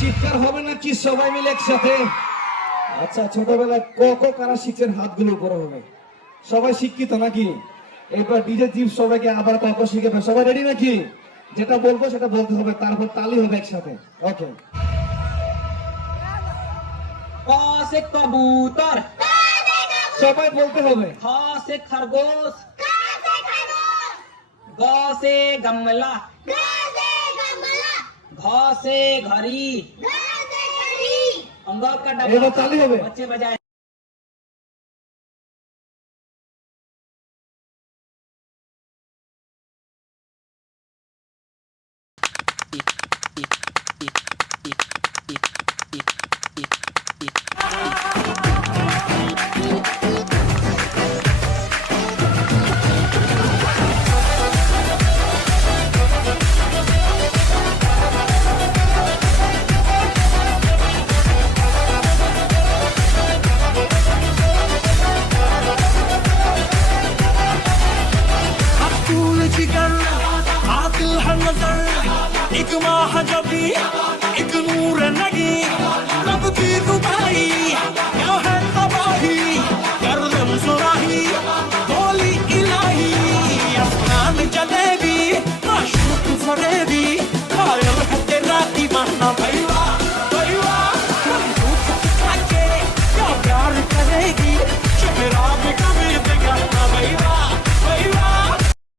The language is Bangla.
চিৎকার হবে নাকি সবাই মিলে একসাথে? আচ্ছা, ছোটবেলায় ক ক কারা শিখছেন হাতগুলো উপরে হবে। সবাই শিক্ষিত নাকি? এবার ডিজে জিপ সবাইকে আবার ক ক শিখে সবাই রেডি নাকি? যেটা বলবো সেটা বলতে হবে, তারপর তালি হবে একসাথে। ওকে। ক से कबूतर, সবাই বলতে হবে। ख से खरगोश, ग से गमला, घ से घड़ी, अंग का এবার डब्बा। তালি হবে। बच्चे बजाए। हसूल जिगर आदिल है नजर एक माह जबी एक नूर नगी रब की रुबाई क्या है तबाही गर्दन सुराही गोली इलाही आसमान जलेबी आशुक फरे